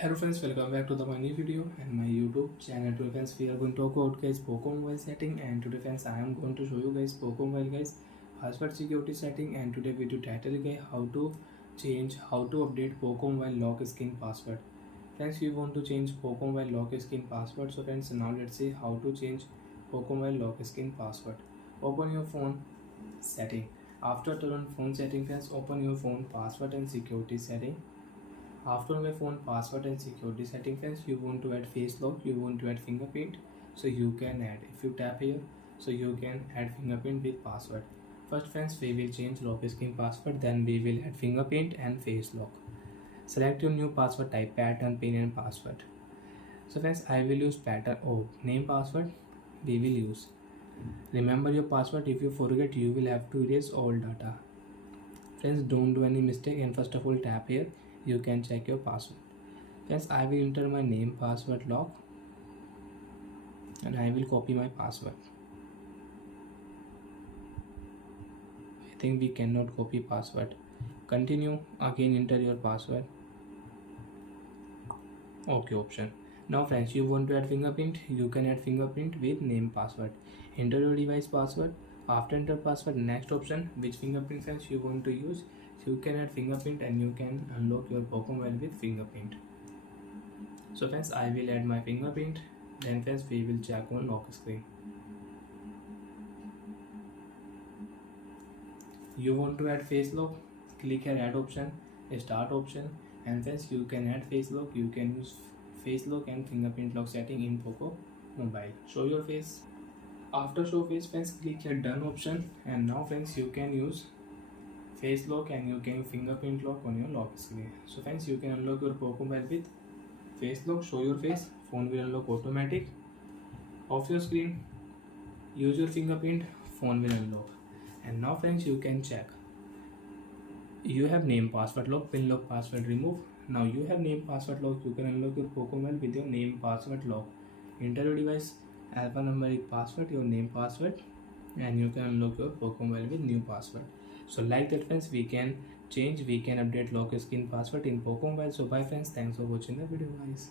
Hello friends, welcome back to my new video and my YouTube channel. Today friends, we are going to talk about guys Poco Mobile setting, and today friends I am going to show you guys Poco Mobile guys password security setting, and today video title guys how to update Poco Mobile lock screen password. Friends, we want to change Poco Mobile lock screen password. So friends, now let's see how to change Poco Mobile lock screen password. Open your phone setting. After turn on phone setting friends, open your phone password and security setting. After my phone password and security setting friends, you want to add face lock, you want to add fingerprint, so you can add. If you tap here, so you can add fingerprint with password. First friends, we will change lock screen password, then we will add fingerprint and face lock. Select your new password type, pattern, pin and password. So friends, I will use pattern. Name password we will use. Remember your password. If you forget, you will have to erase all data. Friends, don't do any mistake, and first of all tap here, you can check your password. Friends, I will enter my name, password, lock, and I will copy my password. I think we cannot copy password. Continue, again enter your password. OK option. Now friends, you want to add fingerprint, you can add fingerprint with name password. Enter your device password. After enter password, next option, which fingerprint friends you want to use, you can add fingerprint and you can unlock your Poco Mobile with fingerprint. So friends, I will add my fingerprint, then friends we will check on lock screen. You want to add face lock, click here add option, start option, and friends you can add face lock, you can use face lock and fingerprint lock setting in Poco Mobile. Show your face. After show face friends, click here done option, and now friends you can use face lock and you can fingerprint lock on your lock screen. So friends, you can unlock your Poco Mobile with face lock. Show your face, phone will unlock automatic. Off your screen, use your fingerprint, phone will unlock. And now friends, you can check. You have name, password lock, pin lock, password remove. Now you have name, password lock, you can unlock your Poco Mobile with your name, password lock. Enter your device alphanumeric password, your name, password, and you can unlock your Poco Mobile with new password. So like that friends, we can update lock screen password in Poco Mobile. So bye friends, thanks for watching the video guys.